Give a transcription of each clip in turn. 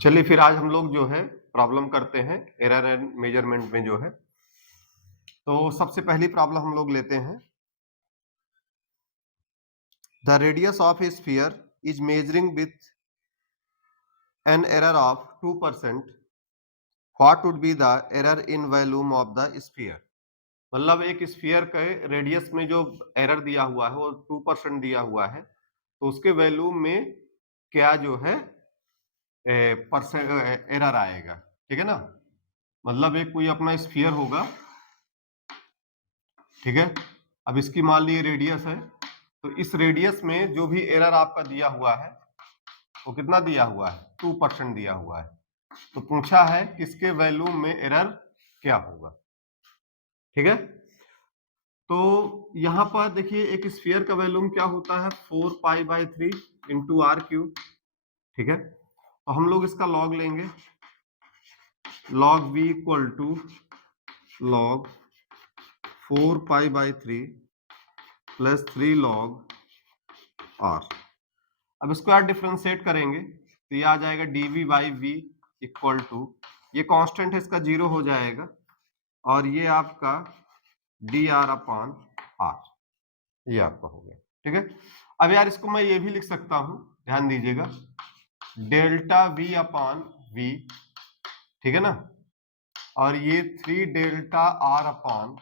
चलिए फिर आज हम लोग जो है प्रॉब्लम करते हैं एरर एंड मेजरमेंट में जो है। तो सबसे पहली प्रॉब्लम हम लोग लेते हैं। The radius of A sphere is measuring with an error of 2%। What would be the error in volume of the sphere. मतलब एक स्फीयर के रेडियस में जो एरर दिया हुआ है वो 2% दिया हुआ है, तो उसके वॉल्यूम में क्या जो है परसेंट एरर आएगा। ठीक है ना। मतलब एक कोई अपना स्फीयर होगा, ठीक है। अब इसकी मान ली रेडियस है, तो इस रेडियस में जो भी एरर आपका दिया हुआ है वो कितना दिया हुआ है, 2% दिया हुआ है। तो पूछा है किसके वैल्यूम में एरर क्या होगा। ठीक है। तो यहां पर देखिए एक स्फीयर का वैल्यूम क्या होता है, 4π/3 इंटू r³। ठीक है। तो हम लोग इसका लॉग लेंगे। log v equal to log 4π/3 plus 3 log r। अब इसको यार डिफ्रेंशिएट करेंगे तो ये आ जाएगा dv/v इक्वल टू, ये कांस्टेंट है इसका 0 हो जाएगा, और ये आपका dr/r, ये आपका हो गया। ठीक है। अब यार इसको मैं ये भी लिख सकता हूं, ध्यान दीजिएगा, डेल्टा v/v। ठीक है ना। और ये 3 डेल्टा r/R।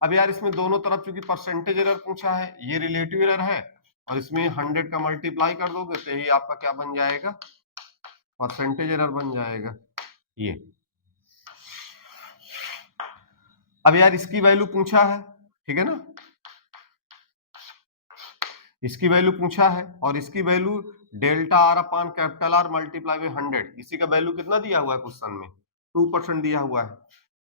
अब यार इसमें दोनों तरफ चूंकि परसेंटेज एरर पूछा है, ये रिलेटिव एरर है, और इसमें 100 का मल्टीप्लाई कर दोगे तो यही आपका क्या बन जाएगा, परसेंटेज एरर बन जाएगा ये। अब यार इसकी वैल्यू पूछा है, ठीक है ना, इसकी वैल्यू पूछा है, और इसकी value delta r/R multiply by 100, इसी का वैल्यू कितना दिया हुआ है क्वेश्चन में, 2% दिया हुआ है।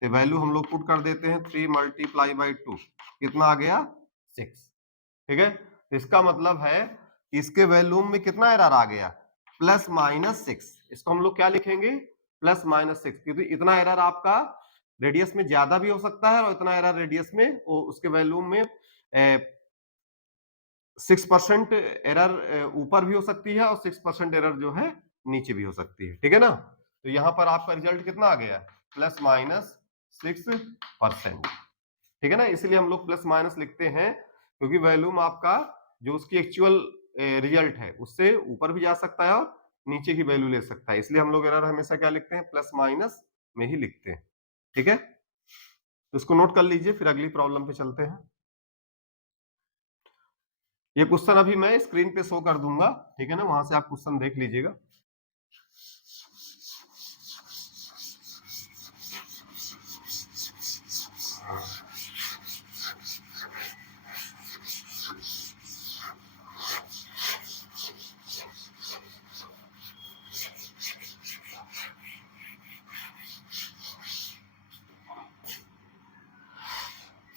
तो वैल्यू हम लोग पुट कर देते हैं, 3 मल्टीप्लाई बाय 2 कितना आ गया, 6। ठीक है। तो इसका मतलब है कि इसके वैल्यूम में कितना एरर आ गया, +-6। इसको हम लोग क्या लिखेंगे, +-6, क्योंकि इतना एरर आपका रेडियस में ज्यादा भी हो सकता है, और इतना एरर रेडियस में उसके वैल्यूम में 6% एरर ऊपर भी हो सकती है, और 6% एरर जो है नीचे भी हो सकती है। ठीक है ना। तो यहां पर आपका रिजल्ट कितना आ गया, +-6%। ठीक है ना। इसलिए हम लोग प्लस माइनस लिखते हैं, क्योंकि वैल्यूम आपका जो उसकी एक्चुअल रिजल्ट है उससे ऊपर भी जा सकता है और नीचे की वैल्यू ले सकता है, इसलिए हम लोग एरर हमेशा क्या लिखते हैं, प्लस माइनस में ही लिखते हैं। ठीक है। तो इसको नोट कर लीजिए, फिर अगली प्रॉब्लम पे चलते हैं। ये क्वेश्चन अभी मैं स्क्रीन पे शो कर दूंगा, ठीक है ना, वहां से आप क्वेश्चन देख लीजिएगा।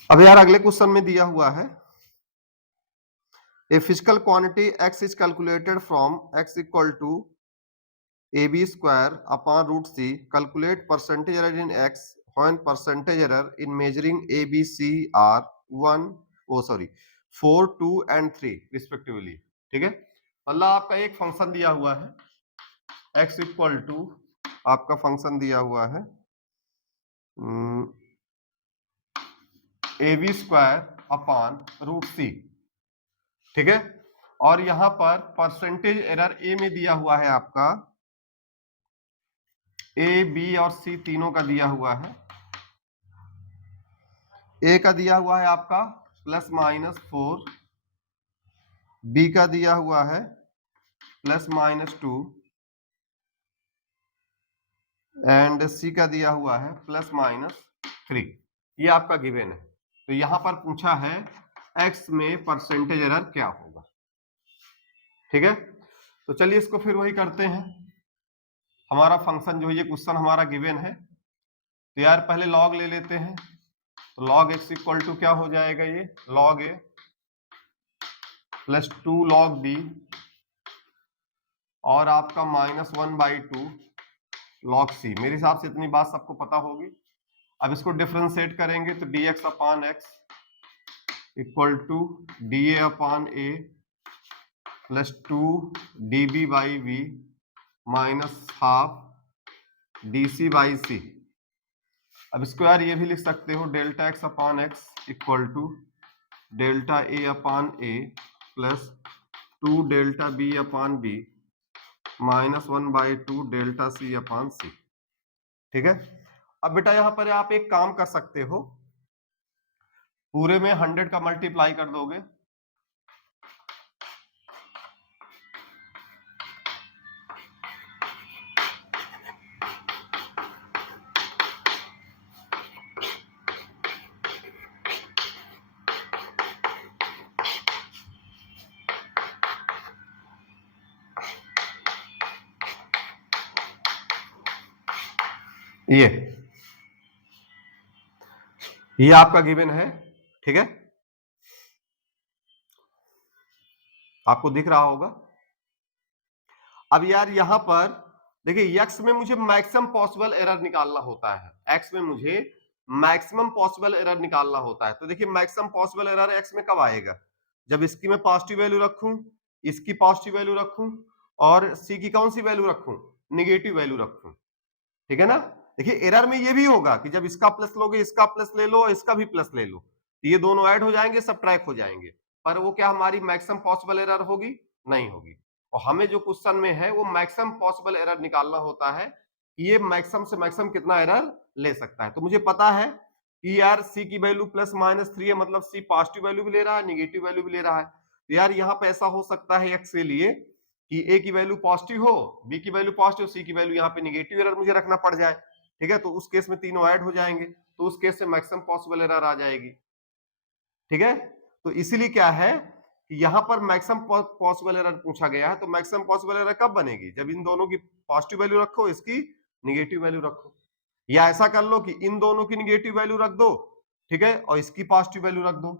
अब यार अगले क्वेश्चन में दिया हुआ है, a physical quantity x is calculated from x equal to ab square upon root c. Calculate percentage error in x when percentage error in measuring a, b, c are 4, 2 and 3 respectively. ठीक है। मतलब आपका एक function दिया हुआ है, x equal to आपका function दिया हुआ है ab square upon root c। ठीक है। और यहां पर परसेंटेज एरर a में दिया हुआ है आपका, a, b और c तीनों का दिया हुआ है। a का दिया हुआ है आपका +-4, b का दिया हुआ है +-2 एंड c का दिया हुआ है +-3। ये आपका गिवन है। तो यहां पर पूछा है x में परसेंटेज एरर क्या होगा। ठीक है। तो चलिए इसको फिर वही करते हैं। हमारा फंक्शन जो है, ये क्वेश्चन हमारा गिवन है, तो यार पहले लॉग ले लेते हैं। तो log x इक्वल टू क्या हो जाएगा, ये log a +2 log b और आपका -1/2 log c। मेरे हिसाब से इतनी बात सबको पता होगी। अब इसको डिफरेंशिएट करेंगे तो dx/x equal to dA/a +2 dB/v minus half DC by C. अब इसको यार ये भी लिख सकते हो delta X upon X equal to delta A upon A plus 2 delta B upon B minus 1/2 delta C upon C. ठीक है। अब बेटा यहां पर आप एक काम कर सकते हो, पूरे में 100 का मल्टीप्लाई कर दोगे, ये आपका गिवन है। ठीक है, आपको दिख रहा होगा। अब यार यहां पर देखिए x में मुझे मैक्सिमम पॉसिबल एरर निकालना होता है, x में मुझे मैक्सिमम पॉसिबल एरर निकालना होता है। तो देखिए मैक्सिमम पॉसिबल एरर x में कब आएगा, जब इसकी मैं पॉजिटिव वैल्यू रखूं, इसकी पॉजिटिव वैल्यू रखूं और c की कौन सी वैल्यू रखूं, निगेटिव वैल्यू रखूं। ठीक है ना। देखिए एरर में ये भी होगा कि जब इसका प्लस लोगे, इसका प्लस ले लो, इसका भी प्लस ले लो, तो ये दोनों ऐड हो जाएंगे, सब्ट्रैक्ट हो जाएंगे, पर वो क्या हमारी मैक्सिमम पॉसिबल एरर होगी, नहीं होगी। और हमें जो क्वेश्चन में है वो मैक्सिमम पॉसिबल एरर निकालना होता है कि ये मैक्सिमम से मैक्सिमम कितना एरर ले सकता है। तो मुझे पता है कि यार सी की वैल्यू प्लस माइनस 3 है, मतलब सी पॉजिटिव वैल्यू भी ले रहा है, निगेटिव वैल्यू भी ले रहा है। तो यार यहाँ पे ऐसा हो सकता है एक्स के लिए कि ए की वैल्यू पॉजिटिव हो, बी की वैल्यू पॉजिटिव, सी की वैल्यू यहाँ पे निगेटिव एरर मुझे रखना पड़ जाए। ठीक है, तो उस केस में तीनों ऐड हो जाएंगे, तो उस केस से मैक्सिमम पॉसिबल एरर आ जाएगी। ठीक है, तो इसीलिए क्या है कि यहां पर मैक्सिमम पॉसिबल एरर पूछा गया है। तो मैक्सिमम पॉसिबल एरर कब बनेगी, जब इन दोनों की पॉजिटिव वैल्यू रखो, इसकी निगेटिव वैल्यू रखो, या ऐसा कर लो कि इन दोनों की निगेटिव वैल्यू रख दो, ठीक है, और इसकी पॉजिटिव वैल्यू रख दो,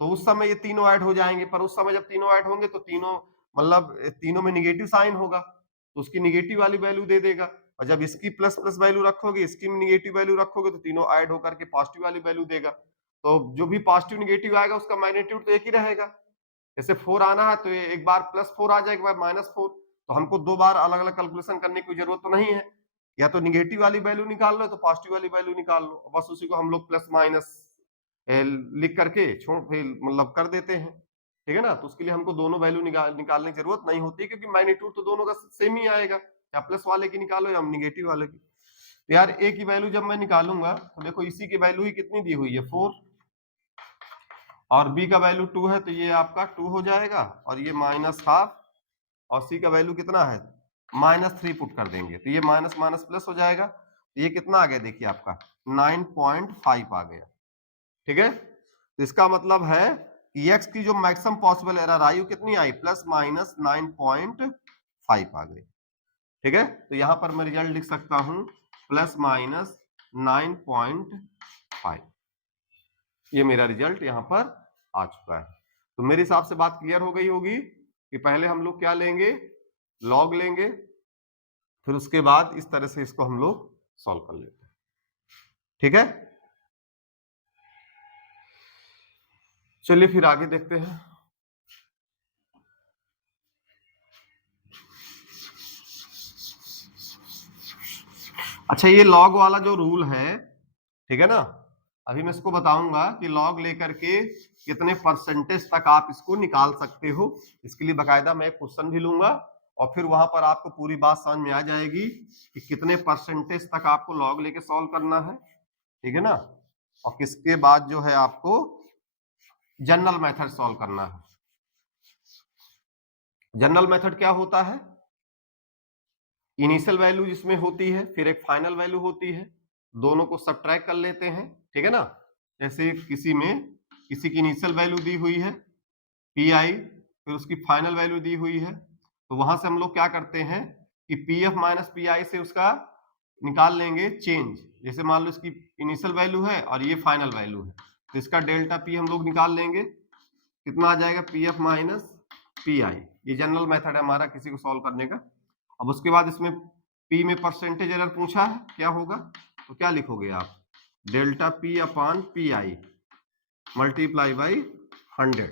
तो उस समय ये तीनों ऐड हो जाएंगे। पर उस समय जब तीनों ऐड होंगे तो तीनों मतलब तीनों में निगेटिव साइन होगा, तो उसकी निगेटिव वाली वैल्यू दे देगा। और जब इसकी प्लस प्लस वैल्यू रखोगे, इसकी निगेटिव वैल्यू रखोगे, तो तीनों ऐड होकर के पॉजिटिव वाली वैल्यू देगा। तो जो भी पॉजिटिव निगेटिव आएगा उसका मैग्नीट्यूड तो एक ही रहेगा। जैसे 4 आना है तो एक बार +4 आ जाए, एक बार -4, तो हमको दो बार अलग अलग कैलकुलेशन करने की जरूरत तो नहीं है। या तो निगेटिव वाली वैल्यू निकाल लो, तो पॉजिटिव वाली वैल्यू निकाल लो, बस उसी को हम लोग प्लस माइनस लिख करके छोड़ फिर मतलब कर देते हैं। ठीक है ना, तो उसके लिए हमको दोनों वैल्यू निकालने की जरूरत नहीं होती, क्योंकि मैग्नीट्यूड तो दोनों का सेम ही आएगा, या प्लस वाले की निकालो या निगेटिव वाले की। तो यार ए की वैल्यू जब मैं निकालूंगा तो देखो इसी की वैल्यू ही कितनी दी हुई है 4, और बी का वैल्यू 2 है, तो ये आपका 2 हो जाएगा, और ये -½ और सी का वैल्यू कितना है -3 पुट कर देंगे, तो ये माइनस माइनस प्लस हो जाएगा। तो ये कितना आ गया देखिए आपका 9.5 आ गया। ठीक है, तो इसका मतलब है कि x की जो मैक्सिमम पॉसिबल एरर आई वो कितनी आई, ±9.5 आ गई। ठीक है, तो यहां पर मैं रिजल्ट लिख सकता हूं ±9.5, ये मेरा रिजल्ट यहां पर आ चुका है। तो मेरे हिसाब से बात क्लियर हो गई होगी कि पहले हम लोग क्या लेंगे, लॉग लेंगे, फिर उसके बाद इस तरह से इसको हम लोग सॉल्व कर लेते हैं। ठीक है, चलिए फिर आगे देखते हैं। अच्छा, ये लॉग वाला जो रूल है, ठीक है ना, अभी मैं इसको बताऊंगा कि लॉग लेकर के कितने परसेंटेज तक आप इसको निकाल सकते हो। इसके लिए बकायदा मैं एक क्वेश्चन भी लूंगा, और फिर वहां पर आपको पूरी बात समझ में आ जाएगी कि कितने परसेंटेज तक आपको लॉग लेके सॉल्व करना है। ठीक है ना, और किसके बाद जो है आपको जनरल मेथड सॉल्व करना है। जनरल मेथड क्या होता है, इनिशियल वैल्यू जिसमें होती है, फिर एक फाइनल वैल्यू होती है, दोनों को सब्ट्रैक्ट कर लेते हैं। ठीक है ना, जैसे किसी की इनिशियल वैल्यू दी हुई है पी आई, फिर उसकी फाइनल वैल्यू दी हुई है, तो वहां से हम लोग क्या करते हैं कि P F minus P I से उसका निकाल लेंगे चेंज। जैसे मान लो इसकी इनिशियल वैल्यू है और ये फाइनल वैल्यू है, तो इसका डेल्टा पी हम लोग निकाल लेंगे, कितना आ जाएगा P F minus P I. ये जनरल मेथड है हमारा किसी को सॉल्व करने का। अब उसके बाद इसमें पी में परसेंटेज एरर पूछा है, क्या होगा, तो क्या लिखोगे आप, delta P upon P I multiply by 100।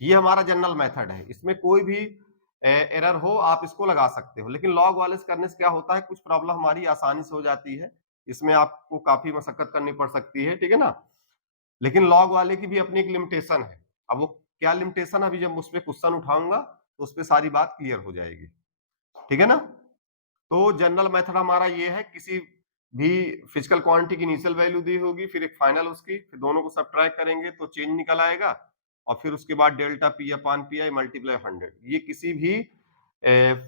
ये हमारा जनरल मेथड है, इसमें कोई भी एरर हो आप इसको लगा सकते हो, लेकिन लॉग वाले से करने से क्या होता है, कुछ प्रॉब्लम हमारी आसानी से हो जाती है, इसमें आपको काफी मशक्कत करनी पड़ सकती है, ठीक है ना। लेकिन लॉग वाले की भी अपनी एक लिमिटेशन है। अब वो क्या लिमिटेशन, अभी जब उस पर क्वेश्चन उठाऊंगा तो उस पर सारी बात क्लियर हो जाएगी, ठीक है ना। तो जनरल मेथड हमारा ये है, किसी भी फिजिकल क्वांटिटी की इनिशियल वैल्यू दी होगी, फिर एक फाइनल उसकी, फिर दोनों को सब्ट्रैक्ट करेंगे तो चेंज निकल आएगा, और फिर उसके बाद delta P upon P I multiply 100। ये किसी भी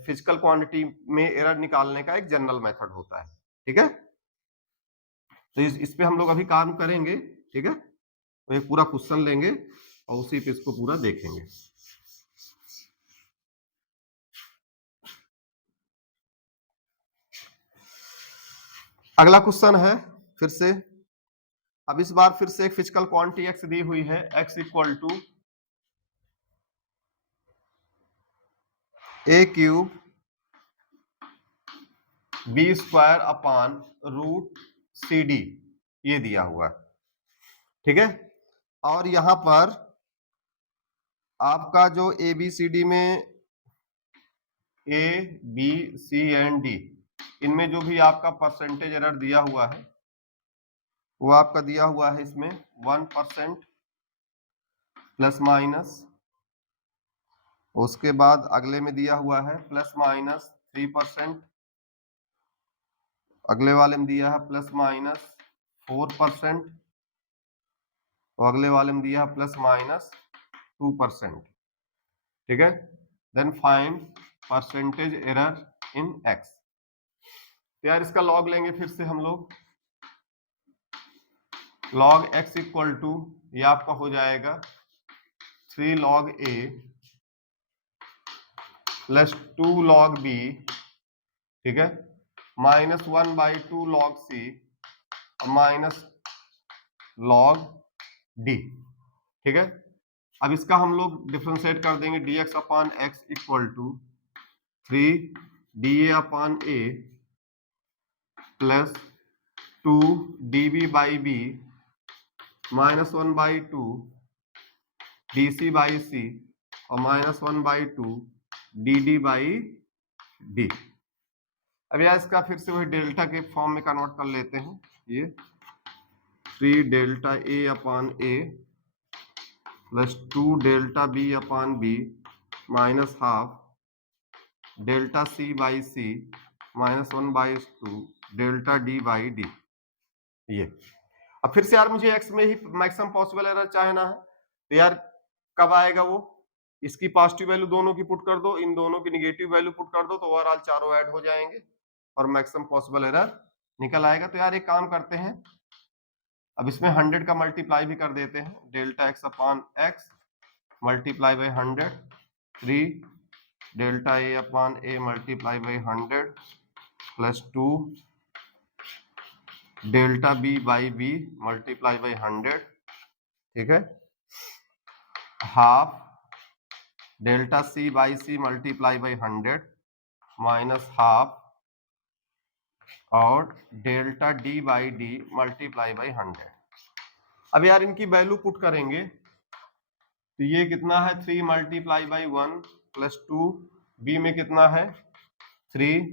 फिजिकल क्वांटिटी में एरर निकालने का एक जनरल मेथड होता है, ठीक है। तो इस पे हम लोग अभी काम करेंगे, ठीक है। तो एक पूरा क्वेश्चन लेंगे और उसी पे इसको पूरा देखेंगे। अगला क्वेश्चन है फिर से, अब इस बार फिर से एक फिजिकल क्वांटिटी एक्स दी हुई है, X equal to A cube B square upon root C D, ये दिया हुआ है, ठीक है। और यहां पर आपका जो ए बी सी डी में A B C and D, इनमें जो भी आपका परसेंटेज एरर दिया हुआ है वो आपका दिया हुआ है इसमें 1% प्लस माइनस, उसके बाद अगले में दिया हुआ है प्लस माइनस 3%, अगले वाले में दिया है प्लस माइनस 4%, और अगले वाले में दिया है प्लस माइनस 2%, ठीक है। Then find percentage error in X. तो यार इसका लॉग लेंगे फिर से हम लोग, लॉग एक्स इक्वल टू, ये आपका हो जाएगा 3 log a plus 2 log b, ठीक है, माइनस 1/2 log c और माइनस log d, ठीक है। अब इसका हम लोग डिफरेंशिएट कर देंगे, dx upon x equal to 3 dA upon a plus 2 db by b minus 1/2 dc by c और माइनस 1/2 dd बाई d। अब यार इसका फिर से वही डेल्टा के फॉर्म में कन्वर्ट कर लेते हैं, ये 3 delta a upon a plus 2 delta b upon b minus half delta c by c minus 1/2 delta d by d। ये अब फिर से यार मुझे x में ही मैक्सिमम पॉसिबल एरर चाहना है, तो यार कब आएगा वो, इसकी पॉजिटिव वैल्यू दोनों की पुट कर दो, इन दोनों की निगेटिव वैल्यू पुट कर दो, तो ओवरऑल चारों ऐड हो जाएंगे और मैक्सिमम पॉसिबल एरर निकल आएगा। तो यार एक काम करते हैं, अब इसमें 100 का मल्टीप्लाई भी कर देते हैं, delta X upon X multiply by 100, 3 delta A upon A multiply by 100 plus 2 delta B by B multiply by 100, ठीक है, half delta C by C multiply by 100 minus half और delta D by D multiply by 100। अब यार इनकी value put करेंगे तो ये कितना है 3 मल्टीप्लाई बाई 1 प्लस 2, बी में कितना है 3,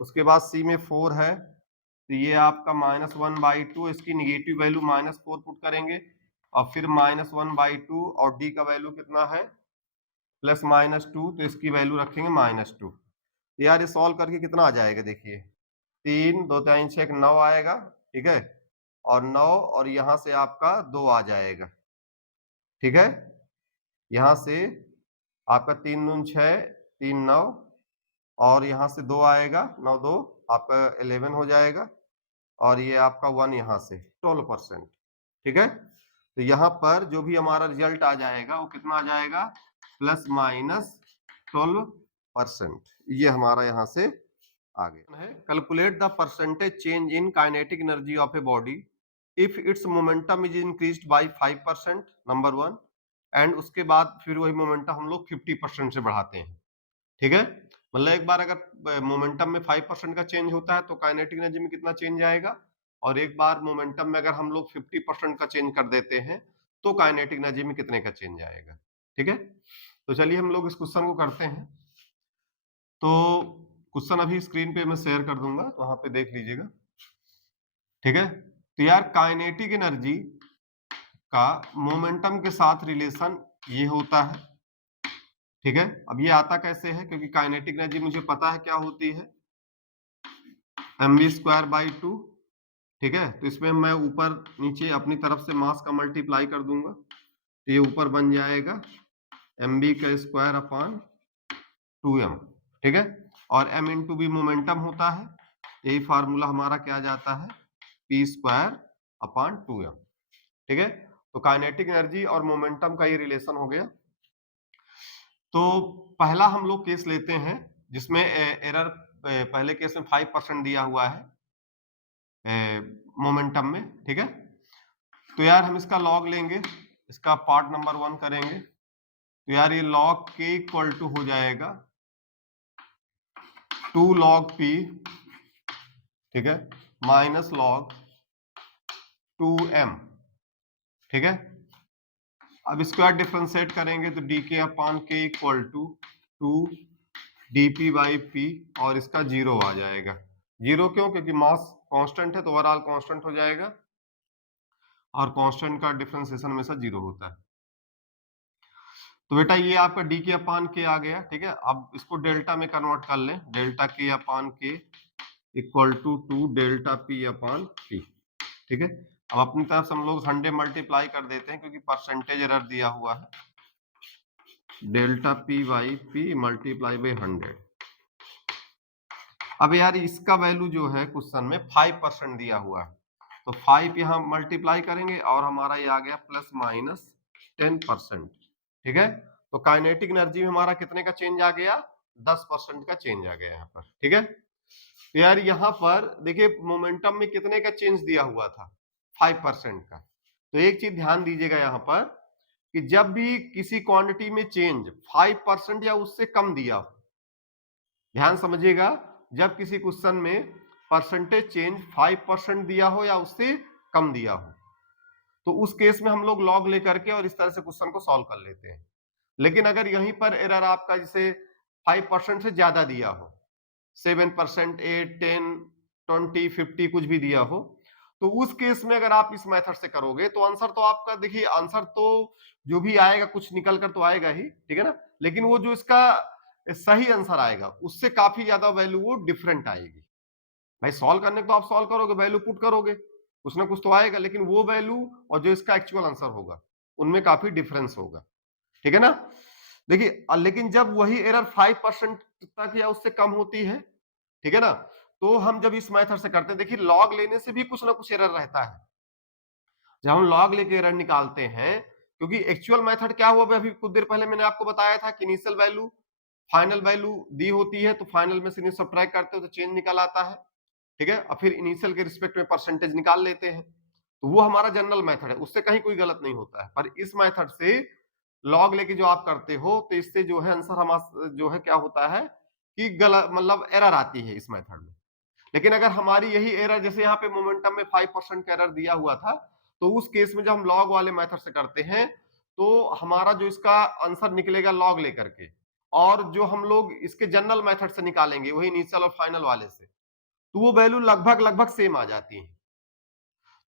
उसके बाद सी में 4 है, तो ये आपका माइनस 1/2, इसकी निगेटिव वैल्यू माइनस 4 पुट करेंगे और फिर माइनस 1/2 और डी का वैल्यू कितना है प्लस माइनस 2, तो इसकी वैल्यू रखेंगे -2। यार ये सॉल्व करके कितना आ जाएगा, देखिए 3 2 3 6 9 आएगा, ठीक है, और 9 और यहाँ से आपका 2 आ जाएगा, ठीक है, यहाँ से आपका 3 दूनी 6 3 9 और यहाँ से 2 आएगा, 9 2 आपका 11 हो जाएगा और ये आपका 1 यहाँ से 12%, ठीक है। तो यहाँ पर जो भी हमारा रिजल्ट आ जाएगा वो कितना आ जाएगा प्लस माइनस 12%, ये हमारा यहाँ से आ गया है। Calculate the percentage change in kinetic energy of a body if it's momentum is increased by 5%, number 1, and उसके बाद फिर वही मोमेंटम हम लोग 50% से बढ़ाते हैं, ठीक है। मतलब एक बार अगर मोमेंटम में 5% का चेंज होता है तो काइनेटिक एनर्जी में कितना चेंज आएगा, और एक बार मोमेंटम में अगर हम लोग 50% का चेंज कर देते हैं तो काइनेटिक एनर्जी में कितने का चेंज आएगा, ठीक है। तो चलिए हम लोग इस क्वेश्चन को करते हैं। तो क्वेश्चन अभी स्क्रीन पे मैं शेयर कर दूंगा, तो वहां पे देख लीजिएगा, ठीक है। तो यार काइनेटिक एनर्जी का मोमेंटम के साथ रिलेशन ये होता है, ठीक है। अब ये आता कैसे है, क्योंकि काइनेटिक एनर्जी मुझे पता है क्या होती है, mv²/2, ठीक है। तो इसमें मैं ऊपर नीचे अपनी तरफ से मास का मल्टीप्लाई कर दूंगा, तो ये ऊपर बन जाएगा mv²/2m, ठीक है। और m इंटू भी मोमेंटम होता है, यही फार्मूला हमारा क्या जाता है, p²/2m, ठीक है। तो काइनेटिक एनर्जी और मोमेंटम का ये रिलेशन हो गया। तो पहला हम लोग केस लेते हैं जिसमें एरर पहले केस में 5% दिया हुआ है मोमेंटम में, ठीक है। तो यार हम इसका लॉग लेंगे, इसका पार्ट नंबर 1 करेंगे। तो यार ये log k इक्वल टू हो जाएगा 2 log p, ठीक है, माइनस log 2m, ठीक है। अब स्क्वायर डिफरेंशिएट करेंगे तो dk upon k equal to 2 dp/p, और इसका 0 आ जाएगा। 0 क्यों, क्योंकि मास कांस्टेंट है तो ओवरऑल कांस्टेंट हो जाएगा, और कांस्टेंट का डिफरेंशिएशन हमेशा 0 होता है। तो बेटा ये आपका डी के अपान के आ गया, ठीक है। अब इसको डेल्टा में कन्वर्ट कर लें, delta K upon K equal to 2 delta P upon P, ठीक है। अब अपनी तरफ से हम लोग 100 मल्टीप्लाई कर देते हैं, क्योंकि परसेंटेज एरर दिया हुआ है, delta P by P multiply by 100। अब यार इसका वैल्यू जो है क्वेश्चन में 5% दिया हुआ है, तो 5 यहाँ मल्टीप्लाई करेंगे और हमारा ये आ गया प्लस माइनस 10%, ठीक है। तो काइनेटिक एनर्जी में हमारा कितने का चेंज आ गया, 10% का चेंज आ गया यहाँ पर, ठीक है। तो यार यहाँ पर देखिए मोमेंटम में कितने का चेंज दिया हुआ था, 5% का। तो एक चीज ध्यान दीजिएगा यहाँ पर कि जब भी किसी क्वांटिटी में चेंज 5% या उससे कम दिया हो, ध्यान समझिएगा, जब किसी क्वेश्चन में परसेंटेज चेंज 5% दिया हो या उससे कम दिया हो, तो उस केस में हम लोग लॉग लेकर के और इस तरह से क्वेश्चन को सॉल्व कर लेते हैं। लेकिन अगर यहीं पर एरर आपका जैसे 5% से ज्यादा दिया हो, 7%, 8, 10, 20, 50 कुछ भी दिया हो, तो उस केस में अगर आप इस मेथड से करोगे तो आंसर तो आपका, देखिए आंसर तो जो भी आएगा कुछ निकल कर तो आएगा ही, ठीक है ना। लेकिन वो जो इसका सही आंसर आएगा उससे काफी ज्यादा वैल्यू वो डिफरेंट आएगी। भाई सॉल्व करने को तो आप सॉल्व करोगे, वैल्यू पुट करोगे, कुछ ना कुछ तो आएगा, लेकिन वो वैल्यू और जो इसका एक्चुअल आंसर होगा उनमें काफी डिफरेंस होगा, ठीक है ना। देखिए लेकिन जब वही एरर 5% तक या उससे कम होती है, ठीक है ना, तो हम जब इस मेथड से करते हैं, देखिए लॉग लेने से भी कुछ ना कुछ एरर रहता है। जब हम लॉग लेके एरर निकालते हैं, क्योंकि एक्चुअल मेथड क्या हुआ, अभी कुछ देर पहले मैंने आपको बताया था कि इनिशियल वैल्यू फाइनल वैल्यू दी होती है, तो फाइनल में से सब्ट्रैक्ट करते हो तो चेंज निकल आता है, ठीक है। और फिर इनिशियल के रिस्पेक्ट में परसेंटेज निकाल लेते हैं, तो वो हमारा जनरल मेथड है, उससे कहीं कोई गलत नहीं होता है। पर इस मेथड से लॉग लेके जो आप करते हो, तो इससे जो है आंसर हमारा जो है क्या होता है कि गलत, मतलब एरर आती है इस मेथड में। लेकिन अगर हमारी यही एरर, जैसे यहाँ पे मोमेंटम में 5% का एरर दिया हुआ था, तो उस केस में जब हम लॉग वाले मेथड से करते हैं तो हमारा जो इसका आंसर निकलेगा लॉग लेकर के, और जो हम लोग इसके जनरल मेथड से निकालेंगे वही इनिशियल और फाइनल वाले से, तो वो वैल्यू लगभग लगभग सेम आ जाती है।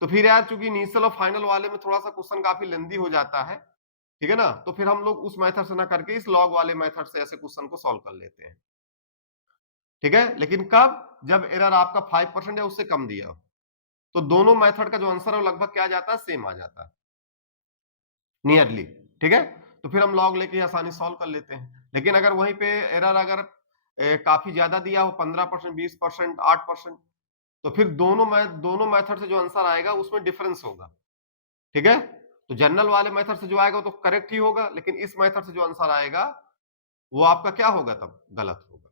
तो फिर यार चूंकि इनिशियल और फाइनल वाले में थोड़ा सा क्वेश्चन काफी लेंदी हो जाता है, ठीक है ना, तो फिर हम लोग उस मेथड से ना करके इस लॉग वाले मेथड से ऐसे क्वेश्चन को सॉल्व कर लेते हैं, ठीक है। लेकिन कब, जब एरर आपका 5% या उससे कम दिया हो, तो दोनों मेथड का जो आंसर है वो लगभग क्या आ जाता है, सेम आ जाता है, नियरली, ठीक है। तो फिर हम लॉग लेके आसानी सॉल्व कर लेते हैं। लेकिन अगर वहीं पे एरर अगर काफी ज्यादा दिया हो, 15%, 20%, 8%, तो फिर दोनों मेथड से जो आंसर आएगा उसमें डिफरेंस होगा, ठीक है। तो जनरल वाले मेथड से जो आएगा वो तो करेक्ट ही होगा, लेकिन इस मेथड से जो आंसर आएगा वो आपका क्या होगा, तब गलत होगा,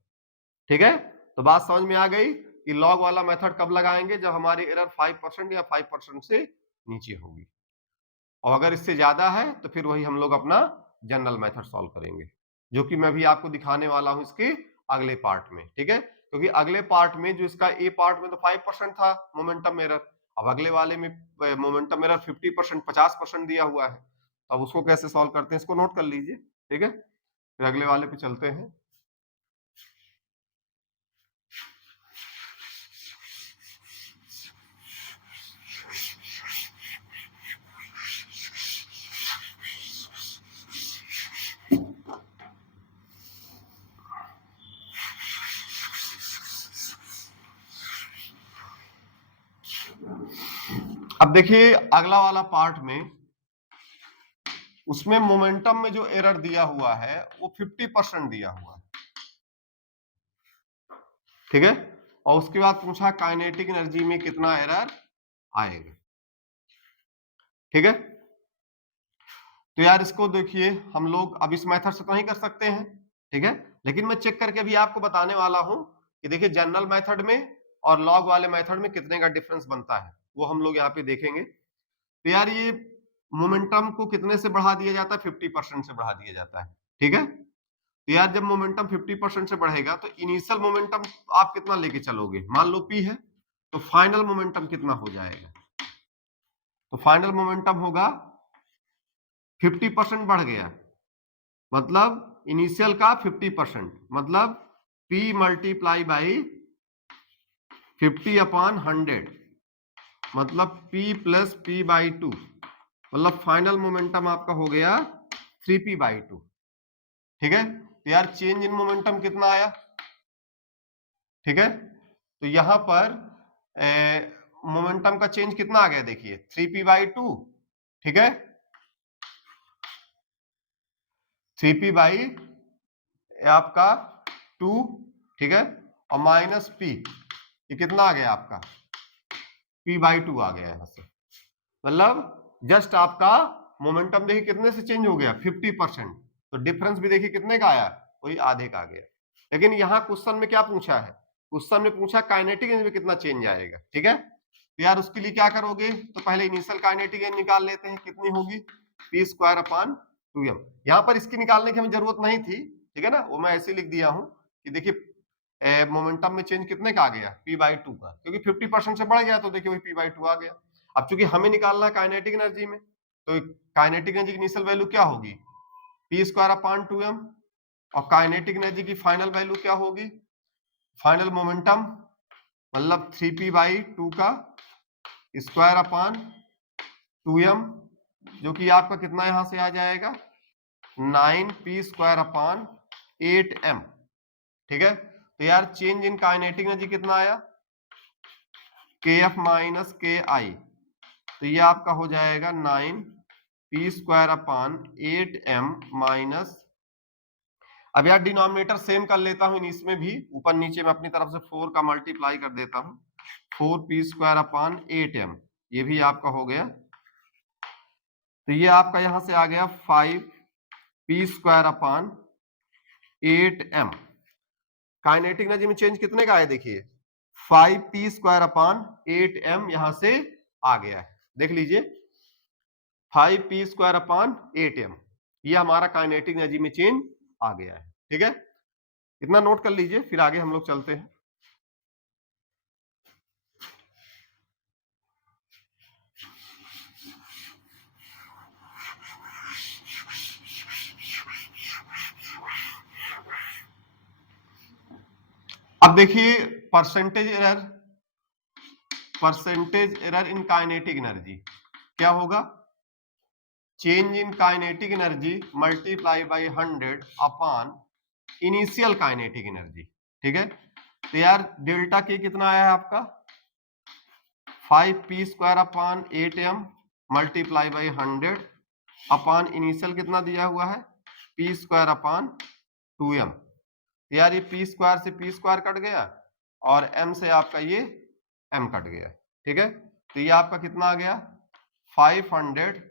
ठीक है। तो बात समझ में आ गई कि लॉग वाला मेथड कब लगाएंगे, जब हमारी एरर 5% या 5% से नीचे होगी, और अगर इससे ज्यादा है तो फिर वही हम लोग अपना जनरल मेथड सॉल्व करेंगे, जो कि मैं भी आपको दिखाने वाला हूं इसके अगले पार्ट में, ठीक है। क्योंकि अगले पार्ट में जो इसका ए पार्ट में तो 5% था मोमेंटम एरर, अब अगले वाले में मोमेंटम एरर 50%, 50% दिया हुआ है। अब उसको कैसे सॉल्व करते हैं, इसको नोट कर लीजिए, ठीक है। फिर अगले वाले पे चलते हैं। अब देखिए अगला वाला पार्ट में, उसमें मोमेंटम में जो एरर दिया हुआ है वो 50% दिया हुआ है, ठीक है। और उसके बाद पूछा काइनेटिक एनर्जी में कितना एरर आएगा, ठीक है। तो यार इसको देखिए हम लोग अब इस मेथड से तो नहीं कर सकते हैं, ठीक है, लेकिन मैं चेक करके भी आपको बताने वाला हूं कि देखिए जनरल मेथड में और लॉग वाले मेथड में कितने का डिफरेंस बनता है, वो हम लोग यहाँ पे देखेंगे। तो यार ये मोमेंटम को कितने से बढ़ा दिया जाता है, 50% से बढ़ा दिया जाता है, ठीक है। तो यार जब मोमेंटम 50% से बढ़ेगा तो इनिशियल मोमेंटम आप कितना लेके चलोगे, मान लो P है, तो फाइनल मोमेंटम कितना हो जाएगा, तो फाइनल मोमेंटम होगा 50% बढ़ गया, मतलब इनिशियल का 50%, मतलब P मल्टीप्लाई बाई 50/100, मतलब P प्लस P/2, मतलब फाइनल मोमेंटम आपका हो गया 3P/2, ठीक है। तो यार चेंज इन मोमेंटम कितना आया, ठीक है। तो यहां पर मोमेंटम का चेंज कितना आ गया, देखिए 3P/2, ठीक है, 3P आपका 2, ठीक है, और माइनस P, ये कितना आ गया आपका P/2 आ गया यहां से, मतलब जस्ट आपका मोमेंटम देखिए कितने से चेंज हो गया, 50%, तो डिफरेंस भी देखिए कितने का आया, वही आधे का आ गया। लेकिन यहाँ क्वेश्चन में क्या पूछा है, क्वेश्चन में पूछा काइनेटिक एनर्जी में कितना चेंज आएगा, ठीक है। तो यार उसके लिए क्या करोगे, तो पहले इनिशियल काइनेटिक एनर्जी निकाल लेते हैं, कितनी होगी P²/2m। यहाँ पर इसकी निकालने की हमें जरूरत नहीं थी, ठीक है ना, वो मैं ऐसे लिख दिया हूँ कि देखिए मोमेंटम में चेंज कितने का आ गया, P/2 का, क्योंकि 50% से बढ़ गया तो देखिए वही P/2 आ गया। अब चूंकि हमें निकालना है काइनेटिक एनर्जी में, तो काइनेटिक एनर्जी की इनिशियल वैल्यू क्या होगी, P²/2m, और काइनेटिक एनर्जी की फाइनल वैल्यू क्या होगी, फाइनल मोमेंटम मतलब 3P/2 का स्क्वायर/2m, जो कि आपका कितना यहां से आ जाएगा 9P²/8m, ठीक है। तो यार चेंज इन काइनेटिक एनर्जी कितना आया, kF माइनस KI, तो ये आपका हो जाएगा 9P²/8m माइनस, अब यार डिनोमिनेटर सेम कर लेता हूं इसमें भी, ऊपर नीचे में अपनी तरफ से 4 का मल्टीप्लाई कर देता हूं, 4P²/8m, ये भी आपका हो गया। तो ये आपका यहां से आ गया 5P²/8m। काइनेटिक एनर्जी में चेंज कितने का है, देखिए 5P²/8m यहां से आ गया है, देख लीजिए 5P²/8m, ये हमारा काइनेटिक एनर्जी में चेंज आ गया है, ठीक है। इतना नोट कर लीजिए, फिर आगे हम लोग चलते हैं। अब देखिए percentage error in kinetic energy क्या होगा, change in kinetic energy multiply by 100 upon initial kinetic energy, ठीक है। तो यार डेल्टा के कितना आया है आपका 5P²/8m multiply by 100 upon initial कितना दिया हुआ है P²/2m। यार ये P² से P² कट गया और m से आपका ये m कट गया, ठीक है। तो ये आपका कितना आ गया 500,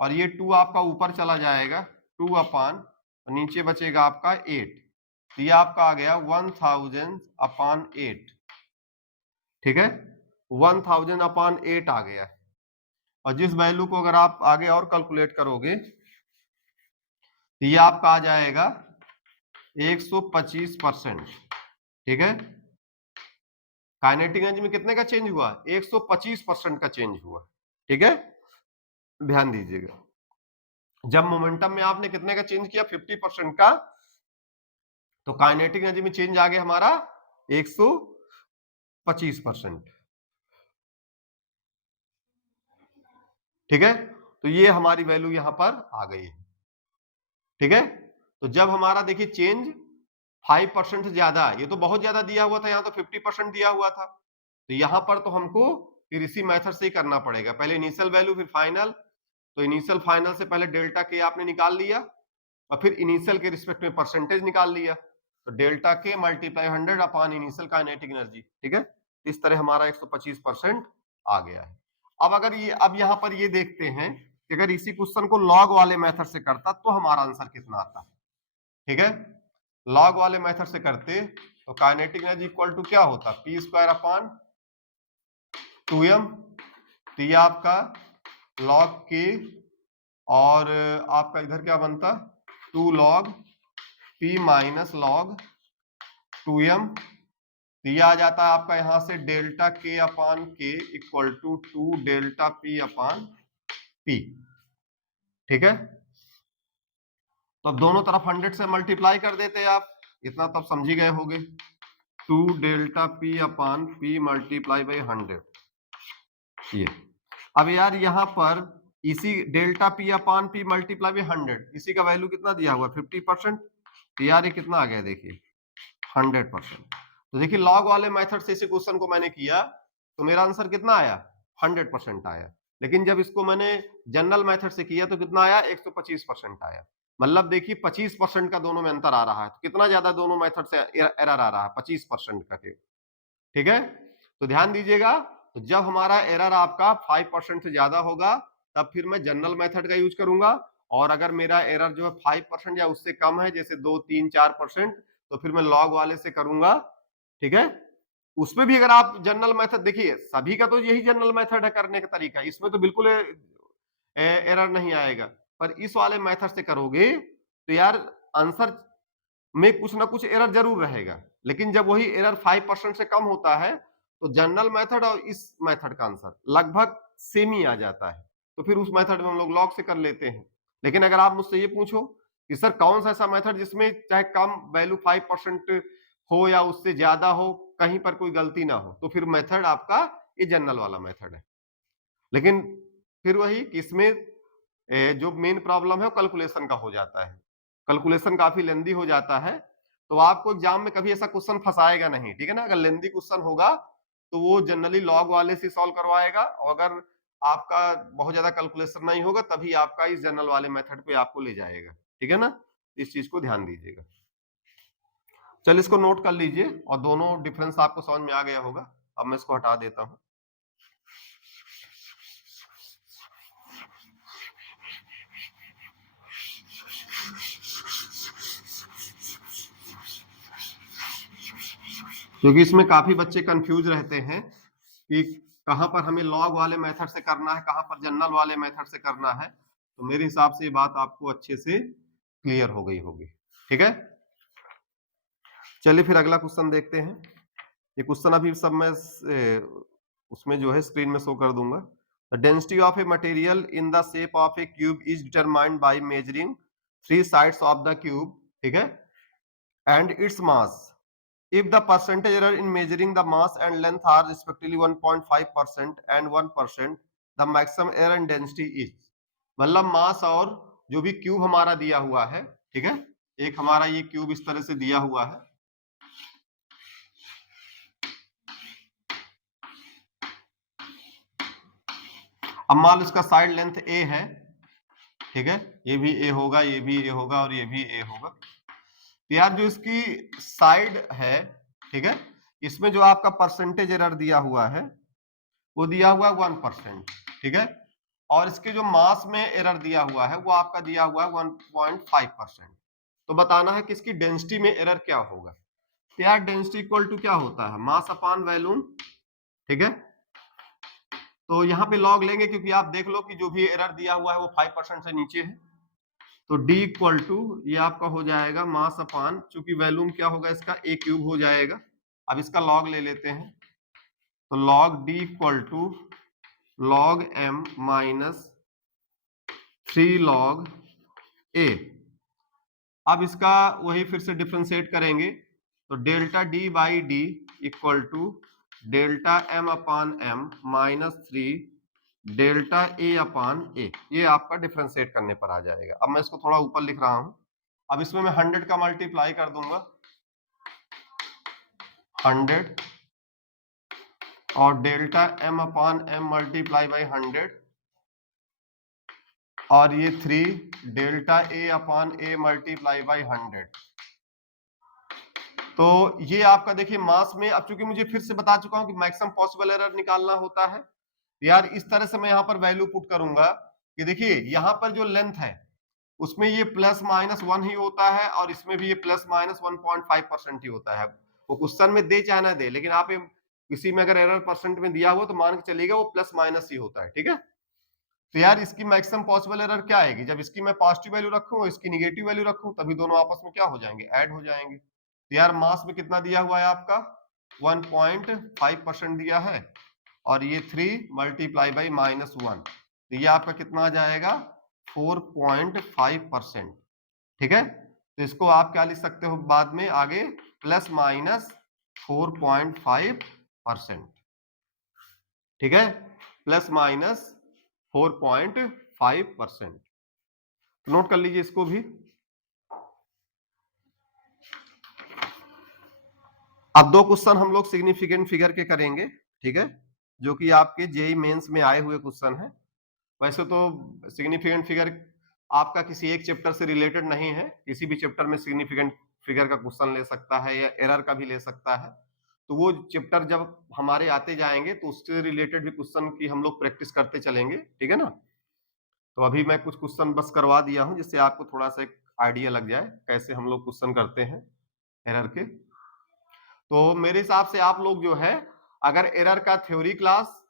और ये 2 आपका ऊपर चला जाएगा 2 अपॉन, नीचे बचेगा आपका 8, तो ये आपका आ गया 1000/8, ठीक है, 1000/8 आ गया। और जिस वैल्यू को अगर आप आगे और कैलकुलेट करोगे तो ये आपका आ जाएगा 125%, ठीक है। काइनेटिक एनर्जी में कितने का चेंज हुआ, 125% का चेंज हुआ, ठीक है, ध्यान दीजिएगा। जब मोमेंटम में आपने कितने का चेंज किया 50% का, तो काइनेटिक एनर्जी में चेंज आ गया हमारा 125%, ठीक है। तो ये हमारी वैल्यू यहां पर आ गई है, ठीक है। तो जब हमारा देखिए चेंज 5% से ज्यादा, ये तो बहुत ज्यादा दिया हुआ था, यहाँ तो 50% दिया हुआ था, तो यहां पर तो हमको फिर इसी मेथड से ही करना पड़ेगा, पहले इनिशियल वैल्यू फिर फाइनल। तो इनिशियल फाइनल से पहले डेल्टा के आपने निकाल लिया और फिर इनिशियल के रिस्पेक्ट में परसेंटेज निकाल लिया, तो डेल्टा के multiply 100 upon initial kinetic energy, ठीक है। इस तरह हमारा 125% आ गया है। अब यहाँ पर ये देखते हैं कि अगर इसी क्वेश्चन को लॉग वाले मेथड से करता तो हमारा आंसर कितना आता, ठीक है। लॉग वाले मेथड से करते तो काइनेटिक एनर्जी इक्वल टू क्या होता, पी स्क्वायर अपॉन 2m, तो ये आपका लॉग के और आपका इधर क्या बनता 2 log p minus log 2m, तो ये आ जाता है आपका यहां से delta K upon K equal to 2 delta p upon p, ठीक है। तो अब दोनों तरफ 100 से मल्टीप्लाई कर देते हैं आप, इतना तब समझ ही गए होंगे, 2 delta p upon p multiply by 100। ये अब यार यहाँ पर इसी delta p upon p multiply by 100, इसी का वैल्यू कितना दिया हुआ 50%, तो यार ये कितना आ गया देखिए 100%। तो देखिए लॉग वाले मेथड से इसी क्वेश्चन को मैंने किया तो मेरा आंसर कितना आया 100% आया, लेकिन जब इसको मैंने जनरल मेथड से किया तो कितना आया 125% आया। मतलब देखिए 25% का दोनों में अंतर आ रहा है, तो कितना ज्यादा दोनों मेथड से एरर आ रहा है 25% का, ठीक है। तो ध्यान दीजिएगा, तो जब हमारा एरर आपका 5% से ज्यादा होगा तब फिर मैं जनरल मेथड का यूज करूंगा, और अगर मेरा एरर जो है 5% या उससे कम है जैसे 2, 3, 4%, तो फिर मैं लॉग वाले से करूंगा, ठीक है। उसमें भी अगर आप जनरल मेथड देखिए, सभी का तो यही जनरल मेथड है करने का तरीका, इसमें तो बिल्कुल एरर नहीं आएगा, पर इस वाले मेथड से करोगे तो यार आंसर में कुछ ना कुछ एरर जरूर रहेगा, लेकिन जब वही एरर 5% से कम होता है तो जनरल मेथड और इस मेथड का आंसर लगभग सेम ही आ जाता है, तो फिर उस मेथड में हम लोग लॉग से कर लेते हैं। लेकिन अगर आप मुझसे ये पूछो कि सर कौन सा ऐसा मेथड जिसमें चाहे कम वैल्यू 5% हो या उससे ज्यादा हो, कहीं पर कोई गलती ना हो, तो फिर मेथड आपका ये जनरल वाला मेथड है। लेकिन फिर वही कि इसमें जो मेन प्रॉब्लम है वो कैलकुलेशन का हो जाता है, कैलकुलेशन काफी लेंदी हो जाता है, तो आपको एग्जाम में कभी ऐसा क्वेश्चन फंसाएगा नहीं, ठीक है ना। अगर लेंदी क्वेश्चन होगा तो वो जनरली लॉग वाले से सॉल्व करवाएगा, और अगर आपका बहुत ज्यादा कैलकुलेशन नहीं होगा तभी आपका इस जनरल वाले मेथड पे आपको ले जाएगा, ठीक है ना। इस चीज को ध्यान दीजिएगा। चल इसको नोट कर लीजिए और दोनों डिफरेंस आपको समझ में आ गया होगा। अब मैं इसको हटा देता हूं। क्योंकि इसमें काफी बच्चे कंफ्यूज रहते हैं कि कहां पर हमें लॉग वाले मेथड से करना है, कहां पर जनरल वाले मेथड से करना है, तो मेरे हिसाब से ये बात आपको अच्छे से क्लियर हो गई होगी, ठीक है। चलिए फिर अगला क्वेश्चन देखते हैं। ये क्वेश्चन अभी सब मैं उसमें जो है स्क्रीन में शो कर दूंगा। The density of a material in the shape of A cube is determined by measuring 3 sides of the cube, ठीक है, and its mass. If the percentage error in measuring the mass and length are respectively 1.5% and 1%, the maximum error in density is। मतलब मास और जो भी cube हमारा दिया हुआ है, ठीक है, एक हमारा ये क्यूब इस तरह से दिया हुआ है, अब मान लो इसका साइड लेंथ ए है, ठीक है, ये भी ए होगा, ये भी ए होगा और ये भी ए होगा। तो यार जो इसकी साइड है, ठीक है, इसमें जो आपका परसेंटेज एरर दिया हुआ है वो दिया हुआ है 1%, ठीक है, और इसके जो मास में एरर दिया हुआ है वो आपका दिया हुआ है 1.5%। तो बताना है कि इसकी डेंसिटी में एरर क्या होगा। तो यार डेंसिटी इक्वल टू क्या होता है मास अपॉन वॉल्यूम, ठीक है। तो यहाँ पे लॉग लेंगे क्योंकि आप देख लो कि जो भी एरर दिया हुआ है वो 5% से नीचे है, तो d इक्वल टू ये आपका हो जाएगा मास अपॉन, चूंकि वॉल्यूम क्या होगा इसका a क्यूब हो जाएगा। अब इसका लॉग ले लेते हैं, तो log d equal to log m minus 3 log a। अब इसका वही फिर से डिफ्रेंशिएट करेंगे, तो delta D by D equal to delta M upon M minus 3 delta A upon A, ये आपका डिफ्रेंशिएट करने पर आ जाएगा। अब मैं इसको थोड़ा ऊपर लिख रहा हूं, अब इसमें मैं 100 का मल्टीप्लाई कर दूंगा, 100 और delta m upon m multiply by 100 और ये 3 delta a upon a multiply by 100। तो ये आपका देखिए मास में, अब चूंकि मुझे फिर से बता चुका हूं कि मैक्सिमम पॉसिबल एरर निकालना होता है, यार इस तरह से मैं यहां पर वैल्यू पुट करूंगा कि देखिए यहां पर जो लेंथ है उसमें ये प्लस माइनस 1 ही होता है और इसमें भी ये प्लस माइनस 1.5% ही होता है। वो क्वेश्चन में दे चाहे ना दे, लेकिन आप किसी में अगर एरर परसेंट में दिया हुआ तो मान के चलिएगा वो प्लस माइनस ही होता है, ठीक है। तो यार इसकी मैक्सिमम पॉसिबल एरर क्या आएगी, जब इसकी मैं पॉजिटिव वैल्यू रखूं और इसकी निगेटिव वैल्यू रखूं तभी दोनों आपस में क्या हो जाएंगे, ऐड हो जाएंगे। तो यार मास में कितना दिया हुआ है आपका 1.5% दिया है और ये 3 मल्टीप्लाई बाई -1, तो ये आपका कितना आ जाएगा 4.5%, ठीक है। तो इसको आप क्या लिख सकते हो बाद में आगे, प्लस माइनस 4.5%, ठीक है, प्लस माइनस 4.5%। नोट कर लीजिए इसको भी। अब दो क्वेश्चन हम लोग सिग्निफिकेंट फिगर के करेंगे, ठीक है, जो कि आपके जेईई मेंस में आए हुए क्वेश्चन है। वैसे तो सिग्निफिकेंट फिगर आपका किसी एक चैप्टर से रिलेटेड नहीं है, किसी भी चैप्टर में सिग्निफिकेंट फिगर का क्वेश्चन ले सकता है या एरर का भी ले सकता है। तो वो चैप्टर जब हमारे आते जाएंगे तो उससे रिलेटेड भी क्वेश्चन की हम लोग प्रैक्टिस करते चलेंगे, ठीक है ना। तो अभी मैं कुछ क्वेश्चन बस करवा दिया हूं जिससे आपको थोड़ा सा एक आइडिया लग जाए कैसे हम लोग क्वेश्चन करते हैं एरर के। तो मेरे हिसाब से आप लोग जो है अगर एरर का थ्योरी क्लास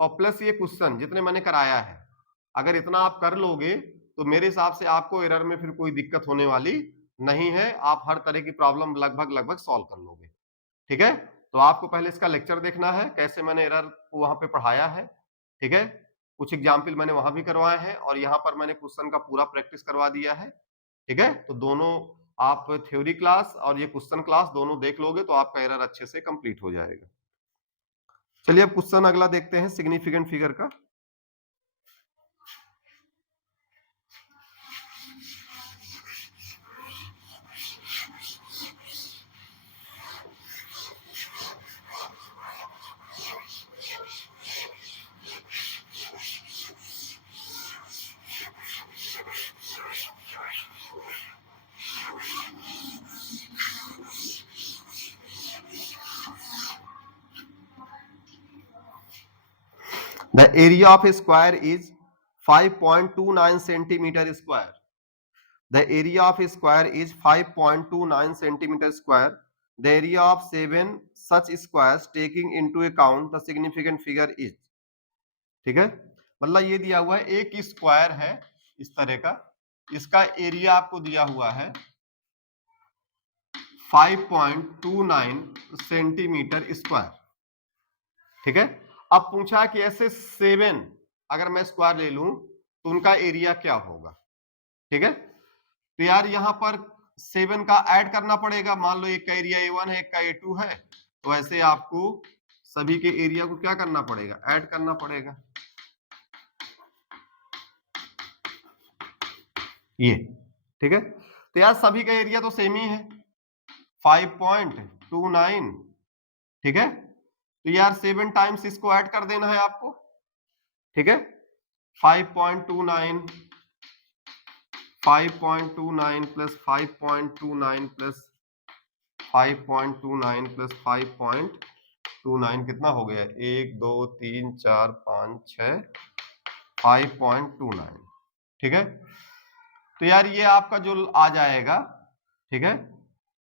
और प्लस ये क्वेश्चन जितने मैंने कराया है, अगर इतना आप कर लोगे तो मेरे हिसाब से आपको एरर में फिर कोई दिक्कत होने वाली नहीं है, आप हर तरह की प्रॉब्लम लगभग लगभग सॉल्व कर लोगे, ठीक है। तो आपको पहले इसका लेक्चर देखना है कैसे मैंने एरर को वहां पे पढ़ाया है, ठीक है। कुछ एग्जाम्पल मैंने वहां भी करवाए हैं और यहाँ पर मैंने क्वेश्चन का पूरा प्रैक्टिस करवा दिया है, ठीक है। तो दोनों आप थ्योरी क्लास और ये क्वेश्चन क्लास दोनों देख लोगे तो आपका एरर अच्छे से कंप्लीट हो जाएगा। चलिए अब क्वेश्चन अगला देखते हैं सिग्निफिकेंट फिगर का। The area of a square is 5.29 centimeter square. The area of a square is 5.29 centimeter square. The area of 7 such squares taking into account the significant figure is. ठीक है, मतलब ये दिया हुआ है एक स्क्वायर है इस तरह का, इसका एरिया आपको दिया हुआ है 5.29 सेंटीमीटर स्क्वायर, ठीक है। अब पूछा कि ऐसे 7 अगर मैं स्क्वायर ले लूं तो उनका एरिया क्या होगा, ठीक है। तो यार यहां पर 7 का ऐड करना पड़ेगा, मान लो एक का एरिया A1 है एक का A2 है, तो ऐसे आपको सभी के एरिया को क्या करना पड़ेगा, ऐड करना पड़ेगा, ये, ठीक है। तो यार सभी का एरिया तो सेम ही है 5.29, ठीक है। तो यार 7 टाइम्स इसको ऐड कर देना है आपको, ठीक है। 5.29 प्लस 5.29 प्लस 5.29 प्लस 5.29 कितना हो गया, 1 2 3 4 5 6 5.29, ठीक है। तो यार ये आपका जो आ जाएगा, ठीक है।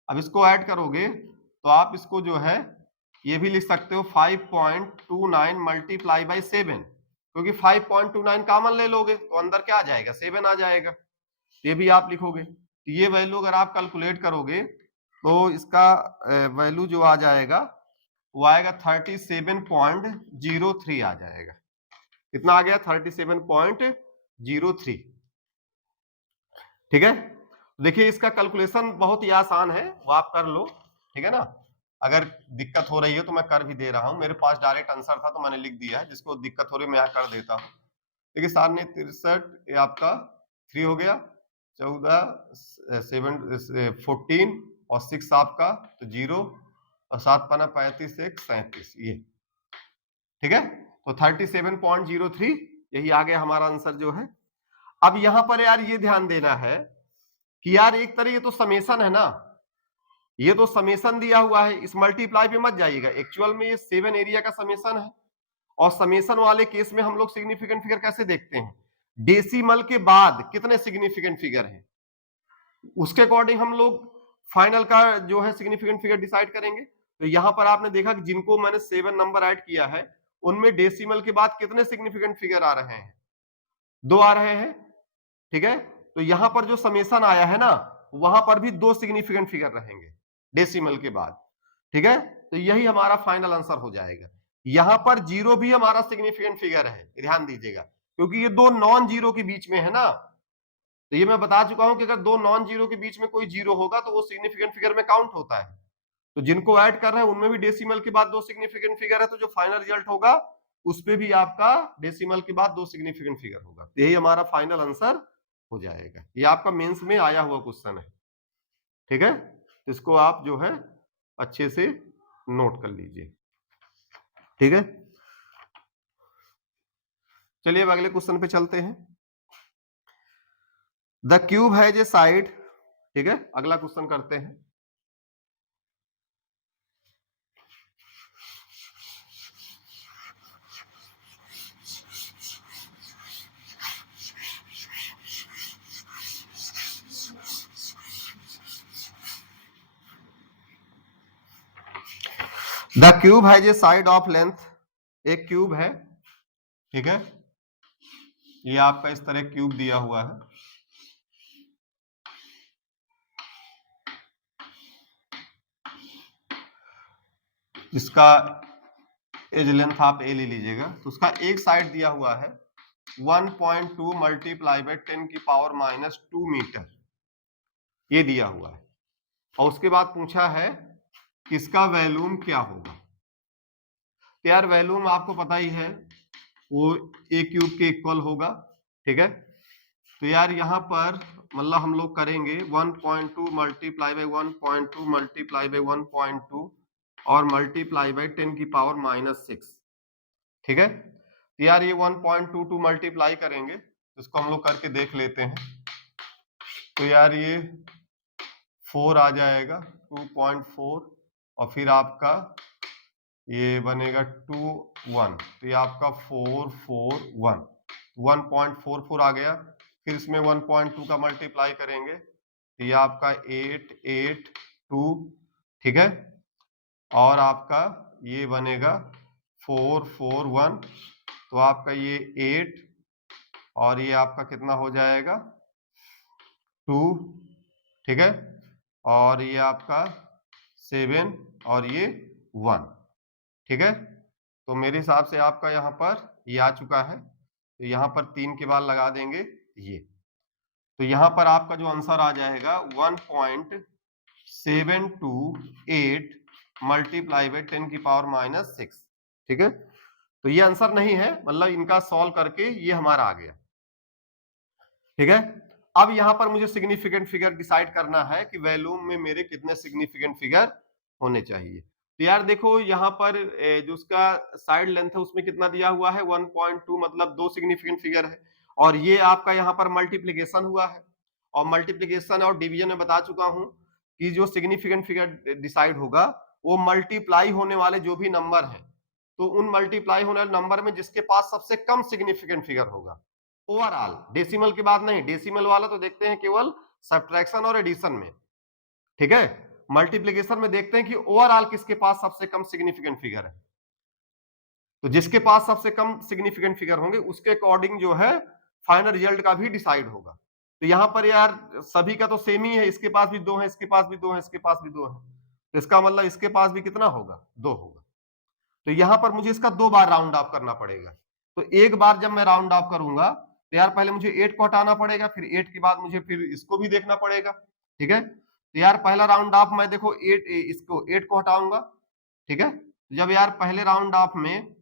अब इसको ऐड करोगे तो आप इसको जो है ये भी लिख सकते हो 5.29 मल्टीप्लाई बाई 7, क्योंकि 5.29 कॉमन ले लोगे तो अंदर क्या आ जाएगा 7 आ जाएगा, ये भी आप लिखोगे। तो ये वैल्यू अगर आप कैलकुलेट करोगे तो इसका वैल्यू जो आ जाएगा वो आएगा 37.03 आ जाएगा, कितना आ गया 37.03, ठीक है। देखिए इसका कैलकुलेशन बहुत ही आसान है, वो आप कर लो, ठीक है ना। अगर दिक्कत हो रही है तो मैं कर भी दे रहा हूं, मेरे पास डायरेक्ट आंसर था तो मैंने लिख दिया है, जिसको दिक्कत हो रही है मैं यहाँ कर देता हूँ। देखिए 7 ने 63, ये आपका 3 हो गया, 14 7 14 और 6 आपका तो 0 और 7 पाना 35 1 37, ये ठीक है, तो 37.03 यही आ गया हमारा आंसर जो है। अब यहां पर यार ये ध्यान देना है कि यार एक तरह ये तो समेशन है ना, ये तो समेशन दिया हुआ है, इस मल्टीप्लाई पे मत जाइएगा। एक्चुअल में ये 7 एरिया का समेशन है, और समेशन वाले केस में हम लोग सिग्निफिकेंट फिगर कैसे देखते हैं, डेसिमल के बाद कितने सिग्निफिकेंट फिगर हैं, उसके अकॉर्डिंग हम लोग फाइनल का जो है सिग्निफिकेंट फिगर डिसाइड करेंगे। तो यहां पर आपने देखा कि जिनको मैंने 7 नंबर ऐड किया है, उनमें डेसिमल के बाद कितने सिग्निफिकेंट फिगर आ रहे हैं, 2 आ रहे हैं। ठीक है, तो यहां पर जो समेशन आया है ना, वहां पर भी 2 सिग्निफिकेंट फिगर रहेंगे डेसिमल के बाद। ठीक है, तो यही हमारा फाइनल आंसर हो जाएगा। यहां पर 0 भी हमारा सिग्निफिकेंट फिगर है, ध्यान दीजिएगा, क्योंकि ये 2 नॉन जीरो के बीच में है ना। तो ये मैं बता चुका हूं कि अगर 2 नॉन जीरो के बीच में कोई जीरो होगा तो वो सिग्निफिकेंट फिगर में काउंट होता है। तो जिनको ऐड कर रहे हैं उनमें भी डेसिमल के बाद 2 सिग्निफिकेंट फिगर है, तो जो फाइनल रिजल्ट होगा उस पे भी आपका डेसिमल के बाद 2 सिग्निफिकेंट फिगर होगा। तो यही हमारा फाइनल आंसर हो जाएगा। ये आपका मेंस में आया हुआ क्वेश्चन है। ठीक है, तो इसको आप जो है अच्छे से नोट कर लीजिए। ठीक है, चलिए अब अगले क्वेश्चन पे चलते हैं। The cube has a side, ठीक है, अगला क्वेश्चन करते हैं। The cube has a side of length, एक क्यूब है, ठीक है, ये आपका इस तरह क्यूब दिया हुआ है। इसका एज लेंथ आप ए ले लीजिएगा। तो उसका एक साइड दिया हुआ है 1.2 मल्टीप्लाई बाय 10 की पावर -2 मीटर, ये दिया हुआ है। और उसके बाद पूछा है कि इसका वैल्यूम क्या होगा। तो यार वैल्यूम आपको पता ही है, वो ए क्यूब के इक्वल होगा। ठीक है, तो यार यहाँ पर मतलब हम लोग करेंगे 1.2 मल्टीप्लाई बाय 1.2 मल्टीप्लाई बाय 1.2 और मल्टीप्लाई बाय 10 की पावर -6। ठीक है, तो यार ये 1.22 मल्टीप्लाई करेंगे, इसको हम लोग करके देख लेते हैं। तो यार ये 4 आ जाएगा, 2.4, और फिर आपका ये बनेगा 2 1, तो ये आपका 4 4 1, 1.44 आ गया। फिर इसमें 1.2 का मल्टीप्लाई करेंगे, तो ये आपका 8 8 2, ठीक है, और आपका ये बनेगा 4 4 1, तो आपका ये 8, और ये आपका कितना हो जाएगा 2, ठीक है, और ये आपका 7, और ये 1। ठीक है, तो मेरे हिसाब से आपका यहाँ पर ये आ चुका है। तो यहाँ पर 3 के बाद लगा देंगे ये, तो यहाँ पर आपका जो आंसर आ जाएगा 1.728 मल्टीप्लाई बाय 10 की पावर -6। ठीक है, तो ये आंसर नहीं है, मतलब इनका सॉल्व करके ये हमारा आ गया। ठीक है, अब यहां पर मुझे सिग्निफिकेंट फिगर डिसाइड करना है कि वैल्यूम में मेरे कितने सिग्निफिकेंट फिगर होने चाहिए। तो यार देखो यहाँ पर जो उसका साइड लेंथ है उसमें कितना दिया हुआ है 1.2, मतलब 2 सिग्निफिकेंट फिगर है, और ये आपका यहाँ पर मल्टीप्लीकेशन हुआ है। और मल्टीप्लीकेशन और डिवीजन में बता चुका हूं कि जो सिग्निफिकेंट फिगर डिसाइड होगा वो मल्टीप्लाई होने वाले जो भी नंबर है, तो उन मल्टीप्लाई होने वाले नंबर में जिसके पास सबसे कम सिग्निफिकेंट फिगर होगा, ओवरऑल, डेसिमल की बात नहीं। डेसिमल वाला तो देखते हैं केवल सब्ट्रैक्शन और एडिशन में। ठीक है, मल्टीप्लिकेशन में देखते हैं कि ओवरऑल किसके पास सबसे कम सिग्निफिकेंट फिगर है। तो जिसके पास सबसे कम सिग्निफिकेंट फिगर होंगे उसके अकॉर्डिंग जो है फाइनल रिजल्ट का भी डिसाइड होगा। तो यहां पर यार सभी का तो सेम ही है, इसके पास भी 2 है, इसके पास भी 2 है, इसके पास भी 2 है, तो इसका मतलब इसके पास भी कितना होगा 2 होगा। तो यहां पर मुझे इसका 2 बार राउंड ऑफ करना पड़ेगा। तो एक बार जब मैं राउंड ऑफ करूंगा तो यार पहले मुझे 8 को हटाना पड़ेगा, फिर 8 के बाद मुझे फिर इसको भी देखना पड़ेगा। ठीक है, तो यार पहला राउंड ऑफ मैं देखो 8, इसको 8 को हटाऊंगा। ठीक है, तो जब यार पहले राउंड ऑफ में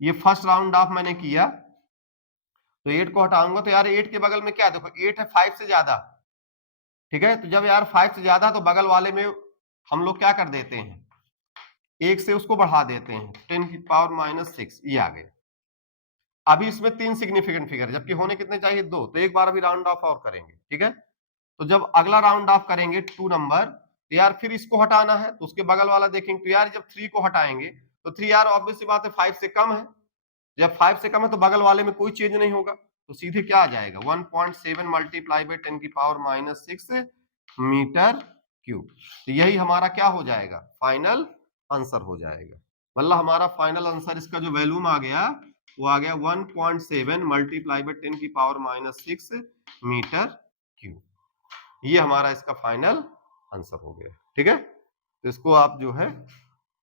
ये फर्स्ट राउंड ऑफ मैंने किया तो 8 को हटाऊंगा, तो यार 8 के बगल में क्या देखो 8 है 5 से ज्यादा। ठीक है, तो जब यार 5 से ज्यादा तो बगल वाले में हम लोग क्या कर देते हैं 1 से उसको बढ़ा देते हैं 10 की पावर -6, ये आ गया। अभी इसमें 3 सिग्निफिकेंट फिगर है, जबकि होने कितने चाहिए 2, तो एक बार अभी राउंड ऑफ और करेंगे, ठीक है। तो जब अगला राउंड ऑफ करेंगे 2 नंबर, तो यार फिर इसको हटाना है, तो उसके बगल वाला देखेंगे, तो यार जब 3 को हटाएंगे तो 3 यार ऑब्वियस सी बात है 5 से कम है, जब 5 से कम है तो बगल वाले में कोई चेंज नहीं होगा, तो सीधे क्या आ जाएगा 1.7 मल्टीप्लाई बाई 10 की पावर -6 मीटर क्यूब। तो यही हमारा क्या हो जाएगा, फाइनल आंसर हो जाएगा। मतलब हमारा फाइनल आंसर इसका जो वैल्यूम आ गया वो आ गया 1.7 मल्टीप्लाई बाई 10 की पावर -6 मीटर क्यूब। ये हमारा इसका फाइनल आंसर हो गया, ठीक है। तो इसको आप जो है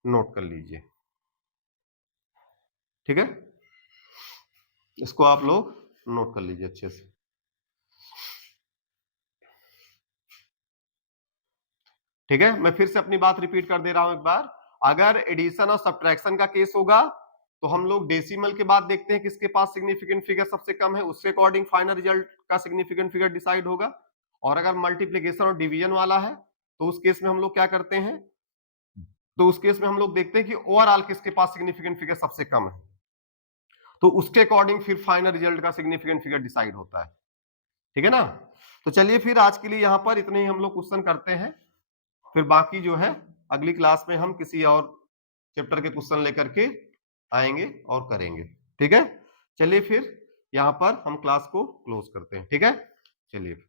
नोट कर लीजिए, ठीक है, इसको आप लोग नोट कर लीजिए अच्छे से। ठीक है, मैं फिर से अपनी बात रिपीट कर दे रहा हूं एक बार। अगर एडिशन और सब्ट्रैक्शन का केस होगा तो हम लोग डेसिमल के बाद देखते हैं किसके पास सिग्निफिकेंट फिगर सबसे कम है, उसके अकॉर्डिंग फाइनल रिजल्ट का सिग्निफिकेंट फिगर डिसाइड होगा। और अगर मल्टीप्लीकेशन और डिवीजन वाला है तो उस केस में हम लोग क्या करते हैं, तो उस केस में हम लोग देखते हैं कि ओवरऑल किसके पास सिग्निफिकेंट फिगर सबसे कम है, तो उसके अकॉर्डिंग फिर फाइनल रिजल्ट का सिग्निफिकेंट फिगर डिसाइड होता है, ठीक है ना। तो चलिए फिर आज के लिए यहां पर इतने ही हम लोग क्वेश्चन करते हैं, फिर बाकी जो है अगली क्लास में हम किसी और चैप्टर के क्वेश्चन लेकर के आएंगे और करेंगे, ठीक है। चलिए फिर यहां पर हम क्लास को क्लोज करते हैं, ठीक है, चलिए।